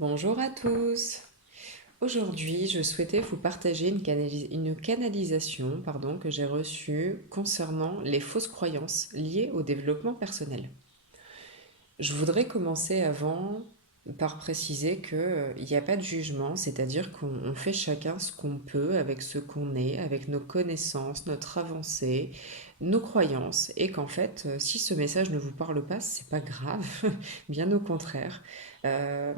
Bonjour à tous. Aujourd'hui, je souhaitais vous partager une canalisation que j'ai reçue concernant les fausses croyances liées au développement personnel. Je voudrais commencer avant par préciser qu'il n'y a pas de jugement, c'est-à-dire qu'on fait chacun ce qu'on peut avec ce qu'on est, avec nos connaissances, notre avancée, nos croyances, et qu'en fait, si ce message ne vous parle pas, c'est pas grave, bien au contraire. Euh,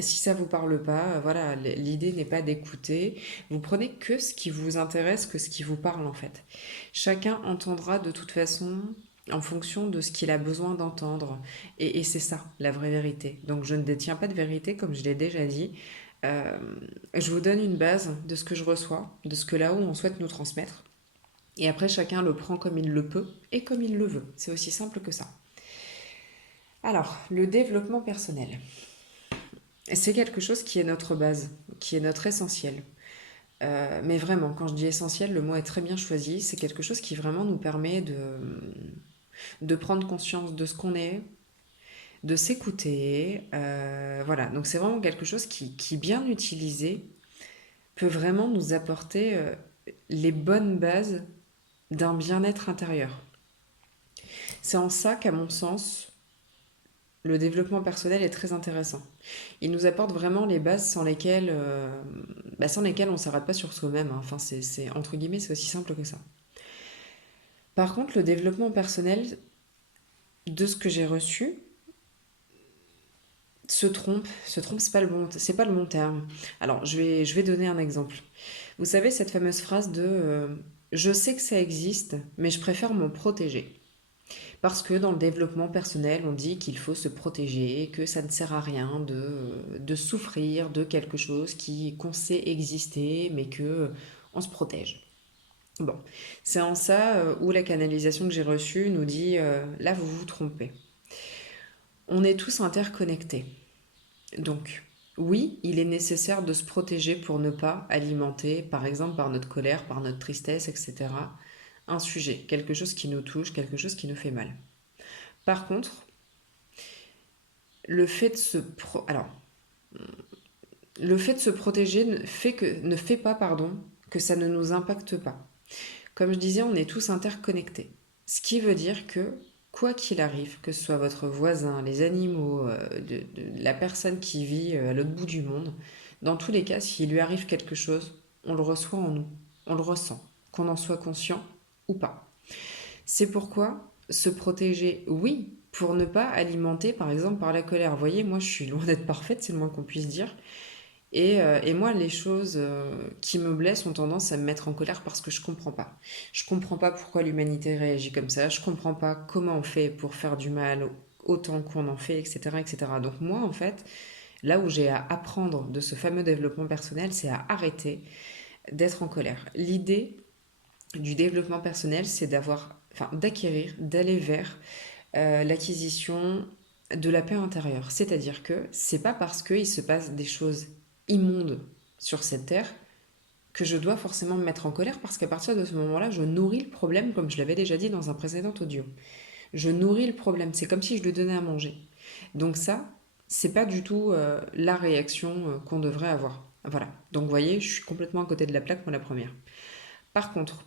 Si ça vous parle pas, voilà, l'idée n'est pas d'écouter. Vous prenez que ce qui vous intéresse, que ce qui vous parle en fait. Chacun entendra de toute façon en fonction de ce qu'il a besoin d'entendre. Et c'est ça, la vraie vérité. Donc je ne détiens pas de vérité, comme je l'ai déjà dit. Euh, je vous donne une base de ce que je reçois, de ce que là-haut on souhaite nous transmettre. Et après, chacun le prend comme il le peut et comme il le veut. C'est aussi simple que ça. Alors, le développement personnel. C'est quelque chose qui est notre base, qui est notre essentiel. Mais vraiment, quand je dis essentiel, le mot est très bien choisi. C'est quelque chose qui vraiment nous permet de prendre conscience de ce qu'on est, de s'écouter. Voilà, donc c'est vraiment quelque chose qui, bien utilisé, peut vraiment nous apporter les bonnes bases d'un bien-être intérieur. C'est en ça qu'à mon sens, le développement personnel est très intéressant. Il nous apporte vraiment les bases sans lesquelles on ne s'arrête pas sur soi-même, hein. Enfin, entre guillemets, c'est aussi simple que ça. Par contre, le développement personnel, de ce que j'ai reçu, se trompe, c'est pas le bon terme. Alors, je vais donner un exemple. Vous savez, cette fameuse phrase de je sais que ça existe, mais je préfère me protéger. Parce que dans le développement personnel, on dit qu'il faut se protéger, que ça ne sert à rien de souffrir de quelque chose qu'on sait exister, mais que on se protège. Bon, c'est en ça où la canalisation que j'ai reçue nous dit là, vous vous trompez. On est tous interconnectés. Donc, oui, il est nécessaire de se protéger pour ne pas alimenter, par exemple par notre colère, par notre tristesse, etc., un sujet, quelque chose qui nous touche, quelque chose qui nous fait mal. Par contre, le fait de se alors, le fait de se protéger ne fait pas, pardon, que ça ne nous impacte pas. Comme je disais, on est tous interconnectés. Ce qui veut dire que, quoi qu'il arrive, que ce soit votre voisin, les animaux, la personne qui vit à l'autre bout du monde, dans tous les cas, s'il lui arrive quelque chose, on le reçoit en nous, on le ressent, qu'on en soit conscient ou pas. C'est pourquoi se protéger, oui, pour ne pas alimenter, par exemple, par la colère. Vous voyez, moi, je suis loin d'être parfaite, c'est le moins qu'on puisse dire. Et moi, les choses qui me blessent ont tendance à me mettre en colère parce que je comprends pas. Je comprends pas pourquoi l'humanité réagit comme ça. Je comprends pas comment on fait pour faire du mal autant qu'on en fait, etc., etc. Donc moi, en fait, là où j'ai à apprendre de ce fameux développement personnel, c'est à arrêter d'être en colère. L'idée du développement personnel, c'est d'acquérir, d'aller vers l'acquisition de la paix intérieure. C'est-à-dire que c'est pas parce qu'il se passe des choses immondes sur cette terre que je dois forcément me mettre en colère parce qu'à partir de ce moment-là, je nourris le problème, comme je l'avais déjà dit dans un précédent audio. Je nourris le problème, c'est comme si je lui donnais à manger. Donc ça, c'est pas du tout la réaction qu'on devrait avoir. Voilà. Donc vous voyez, je suis complètement à côté de la plaque, moi la première. Par contre,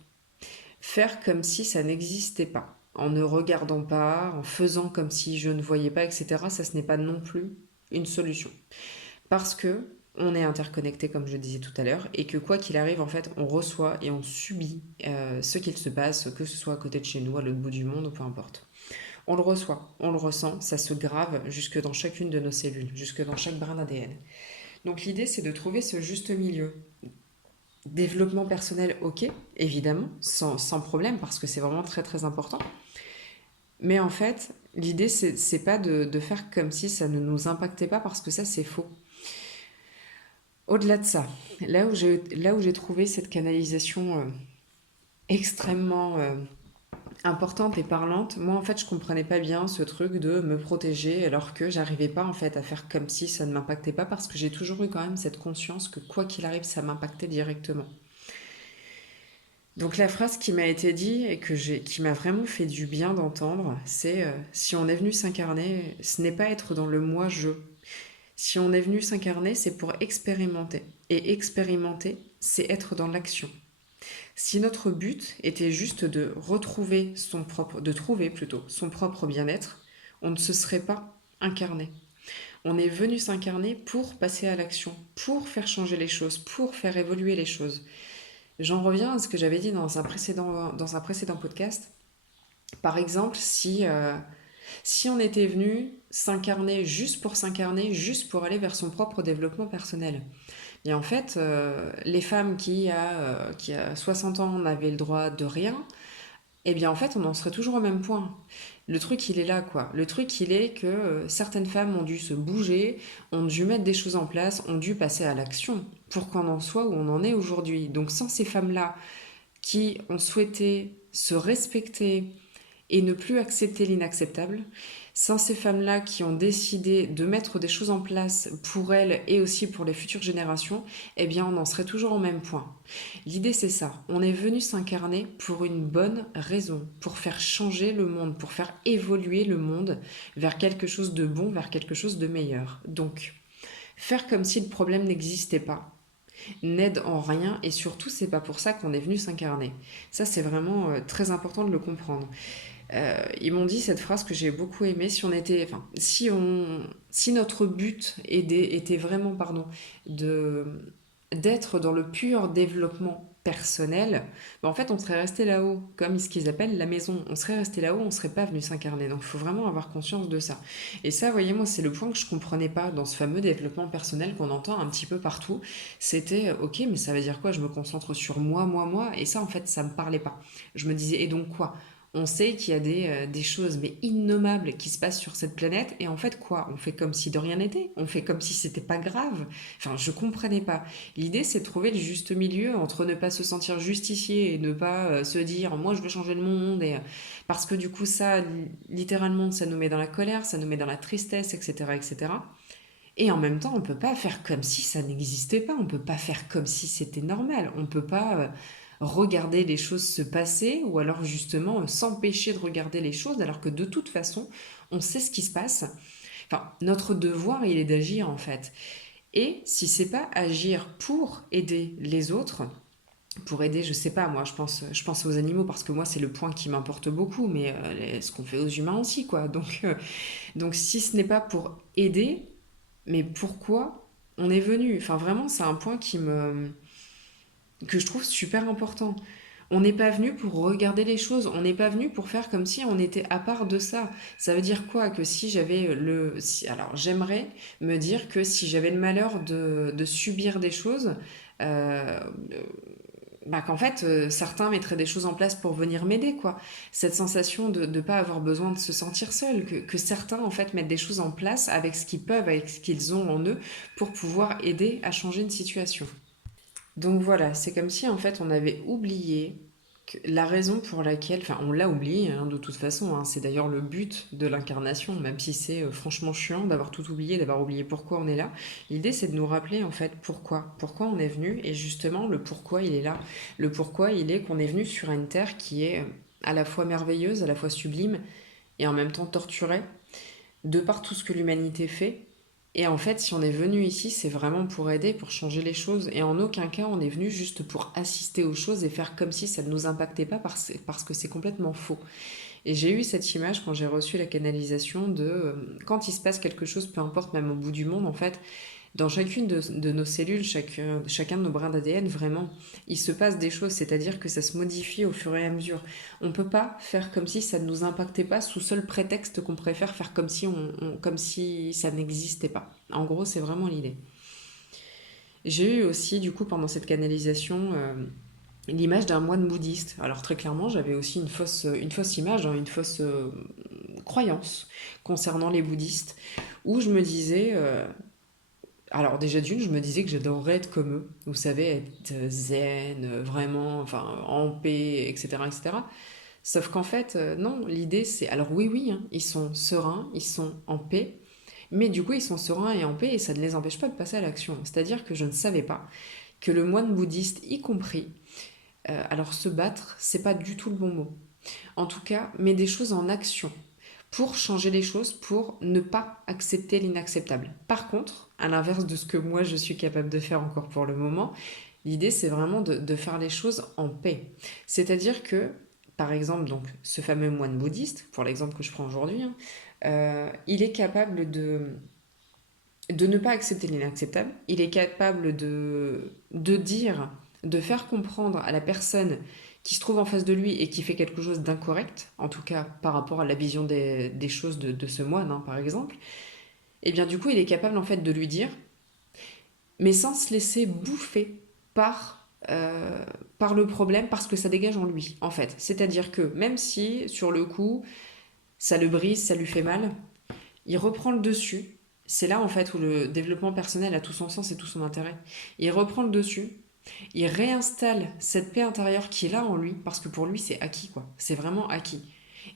faire comme si ça n'existait pas, en ne regardant pas, en faisant comme si je ne voyais pas, etc., ça ce n'est pas non plus une solution. Parce que on est interconnecté, comme je le disais tout à l'heure, et que quoi qu'il arrive, en fait, on reçoit et on subit ce qu'il se passe, que ce soit à côté de chez nous, à l'autre bout du monde, ou peu importe. On le reçoit, on le ressent, ça se grave jusque dans chacune de nos cellules, jusque dans chaque brin d'ADN. Donc l'idée, c'est de trouver ce juste milieu. Développement personnel, ok, évidemment, sans problème, parce que c'est vraiment très très important. Mais en fait, l'idée, c'est pas de faire comme si ça ne nous impactait pas, parce que ça, c'est faux. Au-delà de ça, là où j'ai trouvé cette canalisation extrêmement importante et parlante, moi en fait je comprenais pas bien ce truc de me protéger alors que j'arrivais pas en fait à faire comme si ça ne m'impactait pas parce que j'ai toujours eu quand même cette conscience que quoi qu'il arrive ça m'impactait directement. Donc la phrase qui m'a été dit et qui m'a vraiment fait du bien d'entendre, c'est si on est venu s'incarner, ce n'est pas être dans le moi-je, Si on est venu s'incarner, c'est pour expérimenter. Et expérimenter, c'est être dans l'action. Si notre but était juste de trouver plutôt son propre bien-être, on ne se serait pas incarné. On est venu s'incarner pour passer à l'action, pour faire changer les choses, pour faire évoluer les choses. J'en reviens à ce que j'avais dit dans un précédent podcast. Par exemple, si on était venu s'incarner, juste pour aller vers son propre développement personnel. Et en fait, les femmes qui a 60 ans n'avaient le droit de rien, eh bien en fait, on en serait toujours au même point. Le truc, il est là, quoi. Le truc, il est que certaines femmes ont dû se bouger, ont dû mettre des choses en place, ont dû passer à l'action pour qu'on en soit où on en est aujourd'hui. Donc sans ces femmes-là qui ont souhaité se respecter et ne plus accepter l'inacceptable, sans ces femmes-là qui ont décidé de mettre des choses en place pour elles et aussi pour les futures générations, eh bien on en serait toujours au même point. L'idée c'est ça, on est venu s'incarner pour une bonne raison, pour faire changer le monde, pour faire évoluer le monde vers quelque chose de bon, vers quelque chose de meilleur. Donc, faire comme si le problème n'existait pas n'aide en rien et surtout c'est pas pour ça qu'on est venu s'incarner. Ça c'est vraiment très important de le comprendre. Ils m'ont dit cette phrase que j'ai beaucoup aimée. Si notre but était vraiment, de d'être dans le pur développement personnel, ben en fait, on serait resté là-haut, comme ce qu'ils appellent la maison. On serait resté là-haut, on serait pas venu s'incarner. Donc, il faut vraiment avoir conscience de ça. Et ça, voyez, moi, c'est le point que je comprenais pas dans ce fameux développement personnel qu'on entend un petit peu partout. C'était, ok, mais ça veut dire quoi? Je me concentre sur moi, moi, moi. Et ça, en fait, ça me parlait pas. Je me disais, et donc quoi? On sait qu'il y a des choses mais innommables qui se passent sur cette planète et en fait quoi? On fait comme si de rien n'était, on fait comme si c'était pas grave. Enfin, je comprenais pas. L'idée c'est de trouver le juste milieu entre ne pas se sentir justifié et ne pas se dire moi je veux changer le monde parce que du coup ça littéralement ça nous met dans la colère, ça nous met dans la tristesse, etc., etc. Et en même temps, on peut pas faire comme si ça n'existait pas. On peut pas faire comme si c'était normal. On peut pas regarder les choses se passer ou alors justement s'empêcher de regarder les choses alors que de toute façon, on sait ce qui se passe. Enfin, notre devoir, il est d'agir en fait. Et si c'est pas agir pour aider les autres, pour aider, je sais pas, moi je pense aux animaux parce que moi c'est le point qui m'importe beaucoup, mais ce qu'on fait aux humains aussi, quoi. Donc si ce n'est pas pour aider, mais pourquoi on est venu? Enfin, vraiment, c'est un point que je trouve super important. On n'est pas venu pour regarder les choses, on n'est pas venu pour faire comme si on était à part de ça. Ça veut dire quoi? Que si j'avais alors, j'aimerais me dire que si j'avais le malheur de subir des choses, euh, bah, qu'en fait, certains mettraient des choses en place pour venir m'aider, quoi. Cette sensation de ne pas avoir besoin de se sentir seul, que certains, en fait, mettent des choses en place avec ce qu'ils peuvent, avec ce qu'ils ont en eux, pour pouvoir aider à changer une situation. Donc voilà, c'est comme si, en fait, on avait oublié la raison pour laquelle, enfin, on l'a oublié, hein, de toute façon, hein, c'est d'ailleurs le but de l'incarnation, même si c'est franchement chiant d'avoir tout oublié, d'avoir oublié pourquoi on est là. L'idée, c'est de nous rappeler, en fait, pourquoi on est venu, et justement, le pourquoi il est là. Le pourquoi il est qu'on est venu sur une terre qui est à la fois merveilleuse, à la fois sublime, et en même temps torturée, de par tout ce que l'humanité fait. Et en fait, si on est venu ici, c'est vraiment pour aider, pour changer les choses. Et en aucun cas, on est venu juste pour assister aux choses et faire comme si ça ne nous impactait pas parce que c'est complètement faux. Et j'ai eu cette image quand j'ai reçu la canalisation de quand il se passe quelque chose, peu importe, même au bout du monde, en fait, dans chacune de nos cellules, chacun de nos brins d'ADN, vraiment, il se passe des choses, c'est-à-dire que ça se modifie au fur et à mesure. On ne peut pas faire comme si ça ne nous impactait pas sous seul prétexte qu'on préfère faire comme si, comme si ça n'existait pas. En gros, c'est vraiment l'idée. J'ai eu aussi, du coup, pendant cette canalisation, l'image d'un moine bouddhiste. Alors très clairement, j'avais aussi une fausse image, hein, une fausse croyance concernant les bouddhistes, où je me disais, alors déjà d'une, je me disais que j'adorerais être comme eux, vous savez, être zen, vraiment, enfin, en paix, etc., etc. Sauf qu'en fait, non, l'idée c'est, alors oui, oui, hein, ils sont sereins, ils sont en paix, mais du coup ils sont sereins et en paix et ça ne les empêche pas de passer à l'action. C'est-à-dire que je ne savais pas que le moine bouddhiste y compris, alors se battre, c'est pas du tout le bon mot. En tout cas, met des choses en action pour changer les choses, pour ne pas accepter l'inacceptable. Par contre, à l'inverse de ce que moi je suis capable de faire encore pour le moment. L'idée, c'est vraiment de faire les choses en paix. C'est-à-dire que, par exemple, donc, ce fameux moine bouddhiste, pour l'exemple que je prends aujourd'hui, hein, il est capable de ne pas accepter l'inacceptable. Il est capable de dire, de faire comprendre à la personne qui se trouve en face de lui et qui fait quelque chose d'incorrect, en tout cas par rapport à la vision des choses de ce moine, hein, par exemple, et bien du coup, il est capable en fait de lui dire, mais sans se laisser bouffer par le problème, parce que ça dégage en lui, en fait. C'est-à-dire que même si, sur le coup, ça le brise, ça lui fait mal, il reprend le dessus. C'est là, en fait, où le développement personnel a tout son sens et tout son intérêt. Il reprend le dessus, il réinstalle cette paix intérieure qui est là en lui, parce que pour lui, c'est acquis, quoi. C'est vraiment acquis.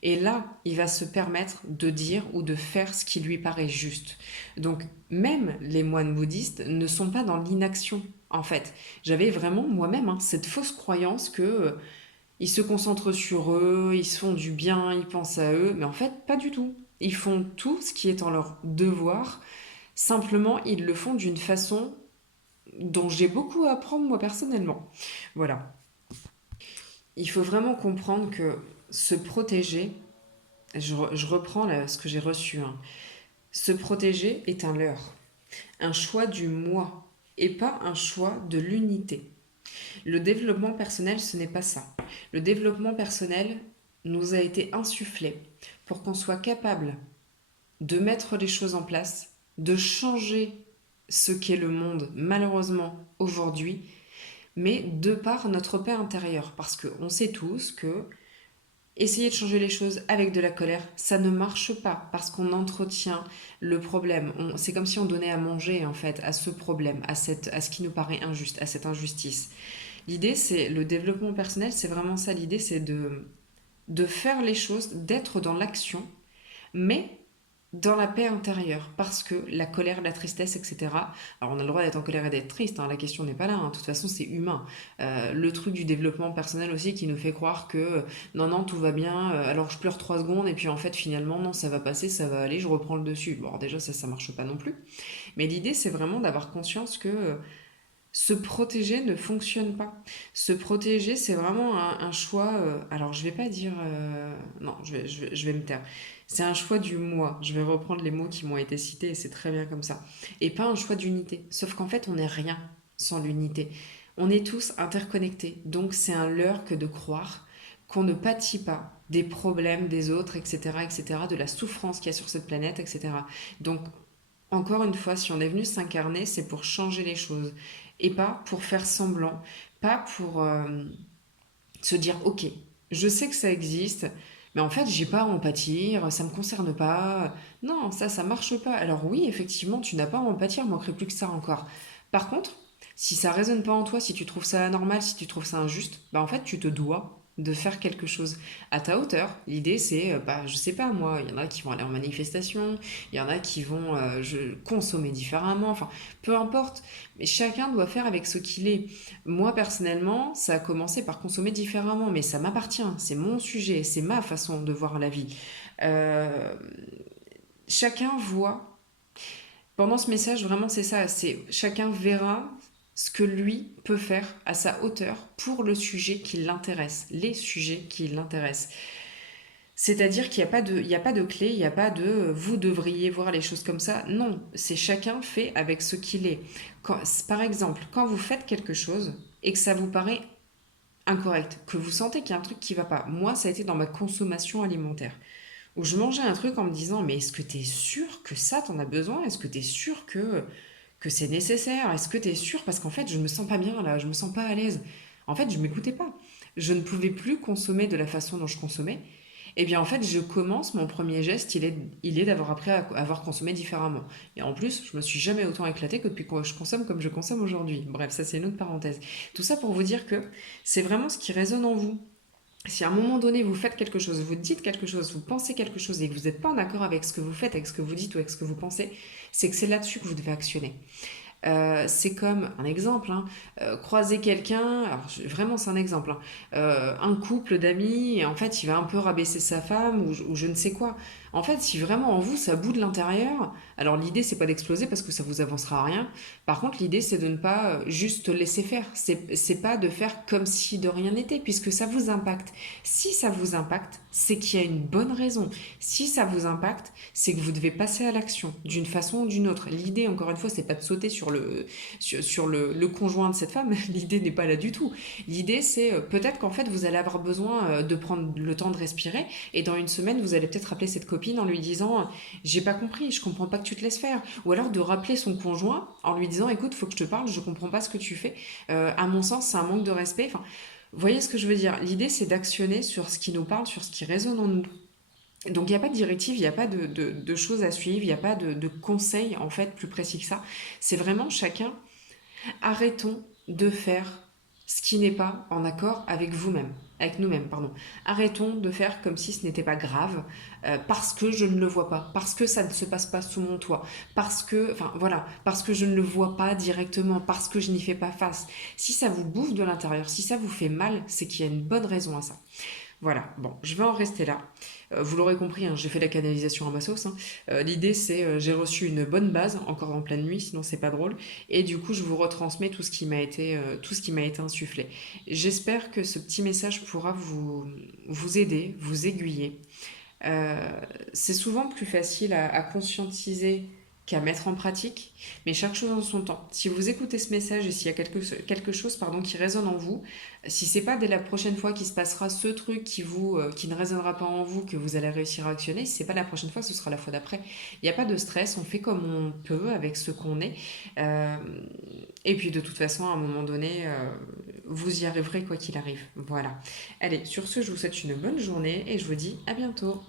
Et là, il va se permettre de dire ou de faire ce qui lui paraît juste. Donc, même les moines bouddhistes ne sont pas dans l'inaction, en fait. J'avais vraiment moi-même hein, cette fausse croyance que ils se concentrent sur eux, ils se font du bien, ils pensent à eux, mais en fait, pas du tout. Ils font tout ce qui est en leur devoir, simplement ils le font d'une façon dont j'ai beaucoup à apprendre moi personnellement. Voilà. Il faut vraiment comprendre que se protéger, je reprends là, ce que j'ai reçu, hein. Se protéger est un leurre, un choix du moi et pas un choix de l'unité. Le développement personnel, ce n'est pas ça. Le développement personnel nous a été insufflé pour qu'on soit capable de mettre les choses en place, de changer ce qu'est le monde, malheureusement, aujourd'hui, mais de par notre paix intérieure. Parce qu'on sait tous que essayer de changer les choses avec de la colère, ça ne marche pas parce qu'on entretient le problème. C'est comme si on donnait à manger en fait à ce problème, à ce qui nous paraît injuste, à cette injustice. L'idée, c'est le développement personnel, c'est vraiment ça. L'idée, c'est de faire les choses, d'être dans l'action, mais dans la paix intérieure, parce que la colère, la tristesse, etc. Alors on a le droit d'être en colère et d'être triste, hein, la question n'est pas là, hein, de toute façon c'est humain. Le truc du développement personnel aussi qui nous fait croire que non, non, tout va bien, alors je pleure 3 secondes et puis en fait finalement non, ça va passer, ça va aller, je reprends le dessus. Bon, alors, déjà ça marche pas non plus. Mais l'idée c'est vraiment d'avoir conscience que se protéger ne fonctionne pas. Se protéger, c'est vraiment un choix. Alors, je vais pas dire. Non, je vais me taire. C'est un choix du moi. Je vais reprendre les mots qui m'ont été cités et c'est très bien comme ça. Et pas un choix d'unité. Sauf qu'en fait, on n'est rien sans l'unité. On est tous interconnectés. Donc, c'est un leurre que de croire qu'on ne pâtit pas des problèmes des autres, etc., etc., de la souffrance qu'il y a sur cette planète, etc. Donc, encore une fois, si on est venu s'incarner, c'est pour changer les choses et pas pour faire semblant, pas pour se dire ok, je sais que ça existe, mais en fait j'ai pas à en pâtir, ça me concerne pas. Non, ça marche pas. Alors oui, effectivement, tu n'as pas à en pâtir, manquerait plus que ça encore. Par contre, si ça résonne pas en toi, si tu trouves ça anormal, si tu trouves ça injuste, bah en fait tu te dois de faire quelque chose à ta hauteur. L'idée c'est, bah je sais pas moi, il y en a qui vont aller en manifestation, il y en a qui vont consommer différemment, enfin peu importe, mais chacun doit faire avec ce qu'il est. Moi, personnellement, ça a commencé par consommer différemment, mais ça m'appartient, c'est mon sujet, c'est ma façon de voir la vie. Euh, chacun voit, pendant ce message, vraiment c'est ça, c'est chacun verra ce que lui peut faire à sa hauteur pour le sujet qui l'intéresse, les sujets qui l'intéressent. C'est-à-dire qu'il n'y a pas de, il y a pas de clé, il n'y a pas de vous devriez voir les choses comme ça. Non, c'est chacun fait avec ce qu'il est. Par exemple, quand vous faites quelque chose et que ça vous paraît incorrect, que vous sentez qu'il y a un truc qui ne va pas. Moi, ça a été dans ma consommation alimentaire, où je mangeais un truc en me disant, mais est-ce que tu es sûr que ça, t'en as besoin? Est-ce que tu es sûr que c'est nécessaire? Est-ce que tu es sûr? Parce qu'en fait, je me sens pas bien là, je me sens pas à l'aise. En fait, je m'écoutais pas. Je ne pouvais plus consommer de la façon dont je consommais. Eh bien, en fait, je commence, mon premier geste, il est d'avoir appris à avoir consommé différemment. Et en plus, je me suis jamais autant éclatée que depuis que je consomme comme je consomme aujourd'hui. Bref, ça c'est une autre parenthèse. Tout ça pour vous dire que c'est vraiment ce qui résonne en vous. Si à un moment donné vous faites quelque chose, vous dites quelque chose, vous pensez quelque chose et que vous n'êtes pas en accord avec ce que vous faites, avec ce que vous dites ou avec ce que vous pensez, c'est que c'est là-dessus que vous devez actionner. C'est comme un exemple, hein, croiser quelqu'un, alors vraiment c'est un exemple, hein, un couple d'amis, et en fait il va un peu rabaisser sa femme ou je ne sais quoi. En fait, si vraiment en vous, ça bout de l'intérieur, alors l'idée, c'est pas d'exploser parce que ça vous avancera à rien. Par contre, l'idée, c'est de ne pas juste laisser faire. C'est pas de faire comme si de rien n'était, puisque ça vous impacte. Si ça vous impacte, c'est qu'il y a une bonne raison. Si ça vous impacte, c'est que vous devez passer à l'action d'une façon ou d'une autre. L'idée, encore une fois, c'est pas de sauter sur le conjoint de cette femme. L'idée n'est pas là du tout. L'idée, c'est peut-être qu'en fait, vous allez avoir besoin de prendre le temps de respirer et dans une semaine, vous allez peut-être appeler cette copine en lui disant j'ai pas compris, je comprends pas que tu te laisses faire. Ou alors de rappeler son conjoint en lui disant écoute, faut que je te parle, je comprends pas ce que tu fais. À mon sens, c'est un manque de respect. Enfin, vous voyez ce que je veux dire? L'idée, c'est d'actionner sur ce qui nous parle, sur ce qui résonne en nous. Donc il n'y a pas de directive, il n'y a pas de choses à suivre, il n'y a pas de conseils en fait plus précis que ça. C'est vraiment chacun. Arrêtons de faire ce qui n'est pas en accord avec vous-même, avec nous-mêmes, pardon. Arrêtons de faire comme si ce n'était pas grave, parce que je ne le vois pas, parce que ça ne se passe pas sous mon toit, parce que, enfin voilà, parce que je ne le vois pas directement, parce que je n'y fais pas face. Si ça vous bouffe de l'intérieur, si ça vous fait mal, c'est qu'il y a une bonne raison à ça. Voilà, bon, je vais en rester là. Vous l'aurez compris, hein, j'ai fait la canalisation à ma sauce, hein. L'idée c'est, j'ai reçu une bonne base, encore en pleine nuit, sinon c'est pas drôle. Et du coup, je vous retransmets tout ce qui m'a été insufflé. J'espère que ce petit message pourra vous aider, vous aiguiller. Euh, c'est souvent plus facile à conscientiser qu'à mettre en pratique, mais chaque chose en son temps. Si vous écoutez ce message et s'il y a quelque chose pardon, qui résonne en vous, si c'est pas dès la prochaine fois qu'il se passera ce truc qui ne résonnera pas en vous que vous allez réussir à actionner, si c'est pas la prochaine fois, ce sera la fois d'après. Il n'y a pas de stress, on fait comme on peut avec ce qu'on est. Euh, et puis de toute façon, à un moment donné, vous y arriverez quoi qu'il arrive. Voilà. Allez, sur ce, je vous souhaite une bonne journée et je vous dis à bientôt.